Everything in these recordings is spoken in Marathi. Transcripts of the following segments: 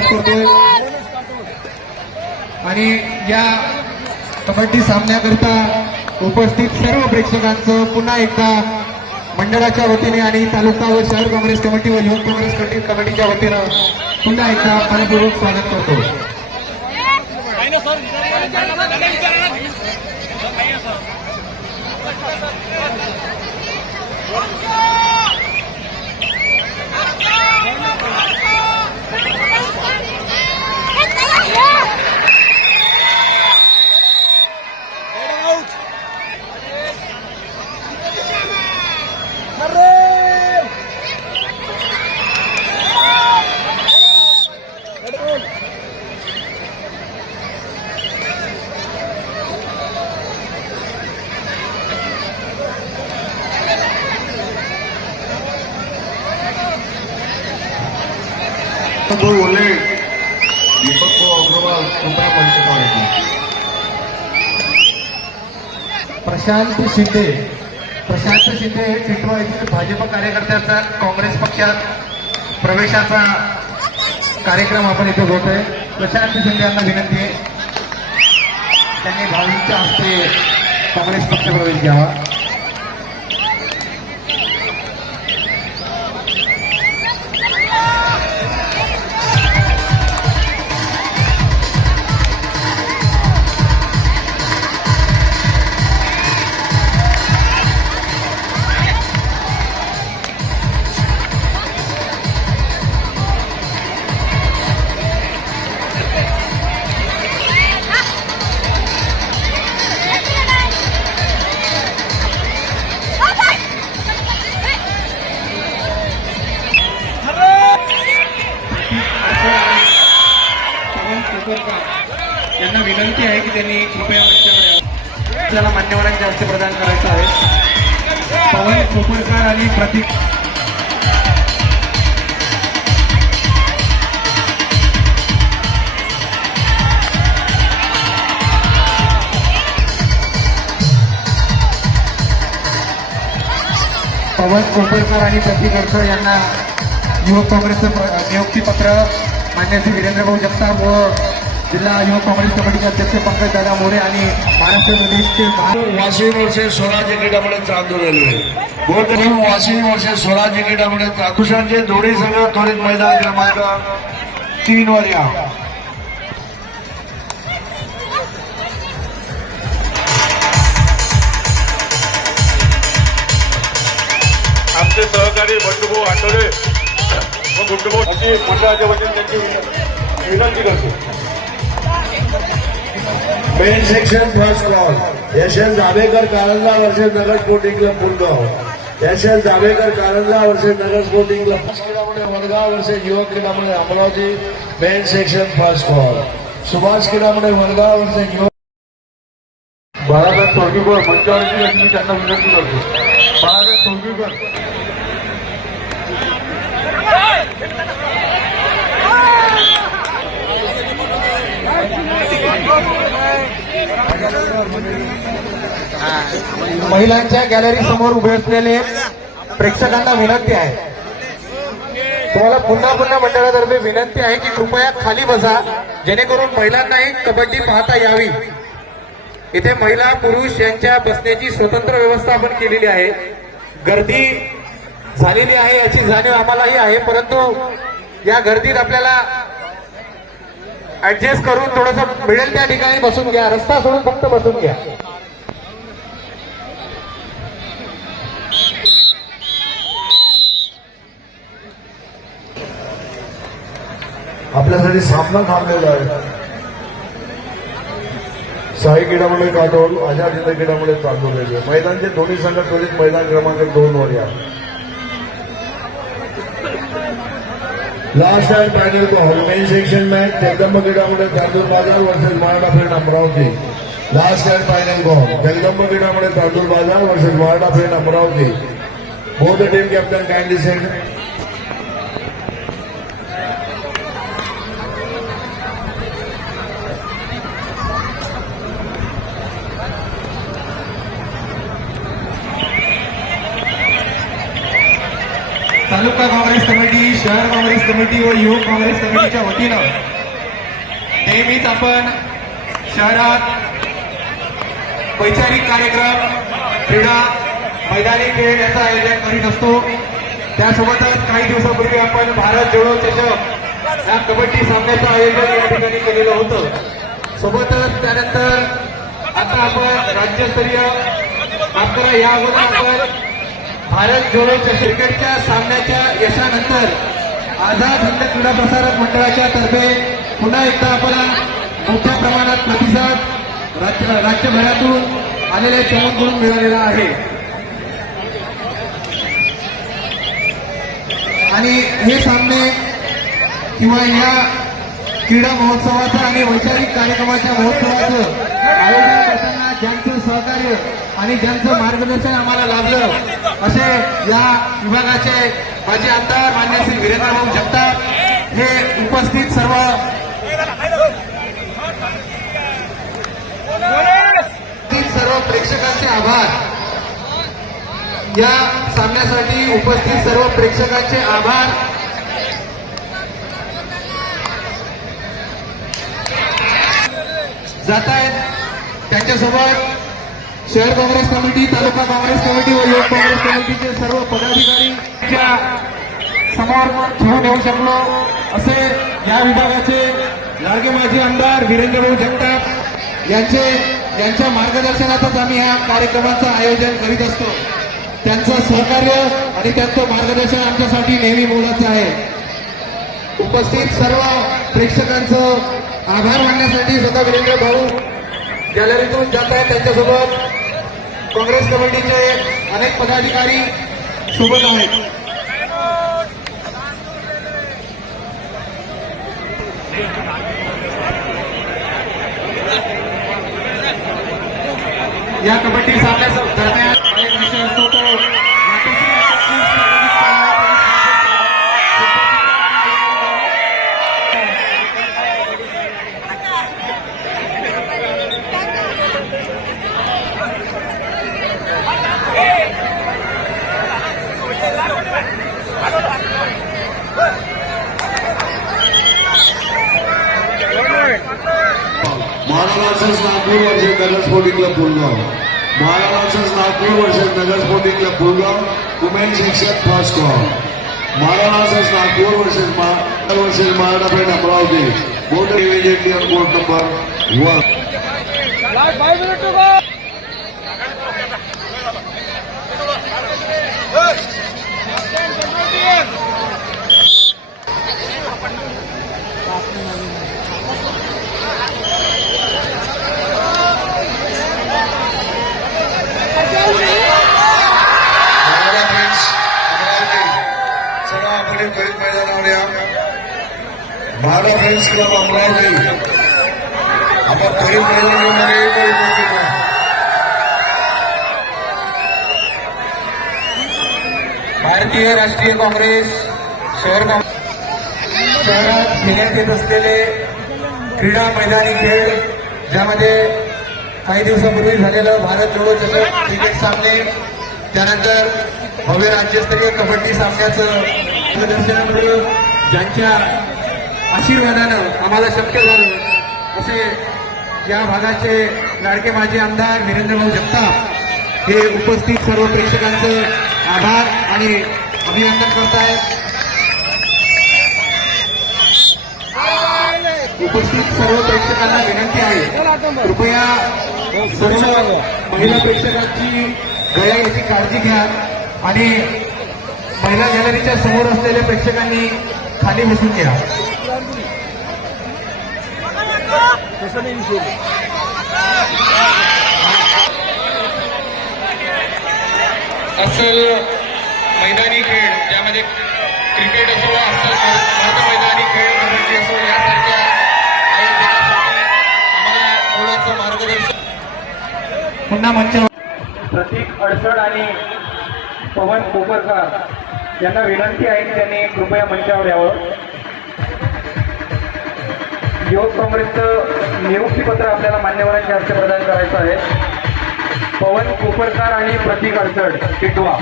स्वागत करतोय आणि या कबड्डी सामन्याकरिता उपस्थित सर्व प्रेक्षकांचं पुन्हा एकदा मंडळाच्या वतीने आणि तालुका व शहर काँग्रेस कमिटी व युवक काँग्रेस कमिटीच्या वतीनं पुन्हा एकदा मनपूर्वक स्वागत करतो. बोले दीपक अग्रवाल कृपया मंच प्रशांत शिंदे हे चिटवा येथील भाजप कार्यकर्त्याचा काँग्रेस पक्षात प्रवेशाचा कार्यक्रम आपण इथे होतोय. प्रशांत शिंदे यांना विनंती आहे त्यांनी भावींच्या हस्ते काँग्रेस पक्ष प्रवेश घ्यावा. त्यांना विनंती आहे की त्यांनी कृपया मंचावर आपल्याला मान्यवरांच्या हस्ते प्रदान करायचं आहे. पवन खोपरकर आणि प्रतीक अडसर यांना युवक काँग्रेसचं नियुक्तीपत्र मान्य श्री वीरेंद्रभाऊ जगताप व जिल्हा युवक काँग्रेस कमिटीचे अध्यक्ष पंकज दादा मोरे आणि महाराष्ट्र प्रदेशचे वाशिम वर्षे स्वराज्य क्रीडामध्ये चांदूर रेल्वे वाशिम वर्षे स्वराज्य क्रीडामध्ये पुरुषांचे दोन्ही संघ त्वरित मैदान क्रमांक 3 वर या. आमचे सहकारी बंडूभाऊ आठवले व गुड्डूभाऊ अशी मंडळाच्या वतीने त्यांची विनंती करतो. Main section first call Yashwant Jawekar Karanja versus Nagar sporting club Pulgaon. Yashwant Jawekar Karanja versus Nagar sporting club क्रीडामुळे वडगाव वर्सेस युवक क्रीडामुळे Amravati. Main section first call Subhash क्रीडामुळे वडगाव वर्सेस युवक. बाळासाहेब सोळगीकर मंचावरची मी त्यांना विनंती करतो. बाळासाहेब सोळगीकर महिलांच्या गॅलरी समोर उभे असलेले प्रेक्षकांना विनंती आहे, तुम्हाला पुन्हा पुन्हा मंडळातर्फे विनंती आहे की कृपया खाली बसा जेणेकरून महिलांनाही कबड्डी पाहता यावी. इथे महिला पुरुष यांच्या बसण्याची स्वतंत्र व्यवस्था आपण केलेली आहे. गर्दी झालेली आहे याची जाणीव आम्हालाही आहे, परंतु या गर्दीत आपल्याला ऍडजस्ट करून थोडंसं मिळेल त्या ठिकाणी बसून घ्या. रस्ता सोडून फक्त बसून घ्या. आपल्यासाठी सामना थांबलेला आहे. साई क्रीडामुळे काटोल आझाद हिंद क्रीडामुळे चांदूर रेल्वे. मैदानचे दोन्ही संघ त्वरित मैदान क्रमांक 2 वर या. Last end final call main section में जगदंब क्रीडामुळे Chandur Bazar versus Maratha friend Amravati. Last end final call Jagdamb क्रीडामुळे Chandur Bazar versus Maratha friend Amravati. Both the team captain kindly send. Taluka Congress committee, शहर काँग्रेस कमिटी व युवक काँग्रेस कमिटीच्या वतीनं नेहमीच आपण शहरात वैचारिक कार्यक्रम, क्रीडा, मैदानी खेळ याचं आयोजन करीत असतो. त्यासोबतच काही दिवसापूर्वी आपण भारत जोडो चषक या कबड्डी सामन्याचं आयोजन या ठिकाणी केलेलं होतं. सोबतच त्यानंतर आता आपण राज्यस्तरीय या अगोदर आपण भारत जोडो चषक क्रिकेटच्या सामन्याच्या यशानंतर आझाद हिंद क्रीडा प्रसारक मंडळाच्या तर्फे पुन्हा एकदा आपल्याला मोठ्या प्रमाणात प्रतिसाद राज्यभरातून आलेल्या चमूकडून मिळालेला आहे. आणि हे सामने किंवा या क्रीडा महोत्सवाचं आणि वैचारिक कार्यक्रमाच्या महोत्सवाचं आयोजन करताना ज्यांचं सहकार्य आणि ज्यांचं मार्गदर्शन आम्हाला लाभलं असे या विभागाचे माजी आमदार मान्य श्री वीरेंद्रभाऊ जगताप हे उपस्थित सर्व प्रेक्षकांचे आभार. या सामन्यासाठी उपस्थित सर्व प्रेक्षकांचे आभार. जात आहेत त्यांच्यासोबत शहर काँग्रेस कमिटी, तालुका काँग्रेस कमिटी व युवक काँग्रेस कमिटीचे सर्व पदाधिकारी समोर ठेवून येऊ शकलो असे या विभागाचे लाडके माजी आमदार वीरेंद्रभाऊ जगताप यांच्या मार्गदर्शनातच आम्ही या कार्यक्रमाचं आयोजन करीत असतो. त्यांचं सहकार्य आणि त्यांचं मार्गदर्शन आमच्यासाठी नेहमी मोलाचं आहे. उपस्थित सर्व प्रेक्षकांचं आभार मानण्यासाठी स्वतः वीरेंद्र भाऊ गॅलरीतून जात आहेत. त्यांच्यासोबत काँग्रेस कमिटीचे अनेक पदाधिकारी सोबत आहेत. या कबड्डी सामन्या दरम्यान एक विषय असतो तो Maharashtra Nagpur versus Nagar sporting club Pulgaon. Maharashtra Nagpur versus Nagar sporting club Pulgaon women section first call. Maharashtra Nagpur versus Maharashtra Amravati board immediately on court number 1. Maharashtra friends club Amravati आपण पहिल्या मैदानामध्ये उपस्थित आहे. भारतीय राष्ट्रीय काँग्रेस शहरात घेण्यात येत असलेले क्रीडा मैदानी खेळ, ज्यामध्ये काही दिवसापूर्वी झालेलं भारत जोडो चषक क्रिकेट सामने, त्यानंतर भव्य राज्यस्तरीय कबड्डी सामन्याचं प्रदर्शनामुळे ज्यांच्या आशीर्वादानं आम्हाला शक्य झालं असे या भागाचे लाडके माजी आमदार वीरेंद्रभाऊ जगताप हे उपस्थित सर्व प्रेक्षकांचं आभार आणि अभिनंदन करतायत. उपस्थित सर्व प्रेक्षकांना विनंती आहे, कृपया सर्व महिला प्रेक्षकांची गया याची काळजी घ्या आणि महिला गॅलरीच्या समोर असलेल्या प्रेक्षकांनी खाली बसून घ्या. अस्सल मैदानी खेळ, ज्यामध्ये क्रिकेट असो, अस्सल मैदानी खेळ, कबड्डी असो, यासारख्या आयोजनासाठी आम्हाला मोलाचं मार्गदर्शन पुन्हा मंचावर प्रतीक अडसड आणि पवन कोपरकर यांना विनंती आहे की त्यांनी कृपया मंचावर यावं. युवक काँग्रेसचं नियुक्तीपत्र आपल्याला मान्यवरांच्या हस्ते प्रदान करायचं आहे. पवन कोपरकर आणि प्रतीक अडसड टिटवा.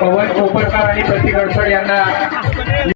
पवन कोपरकर आणि प्रतीक अडसड यांना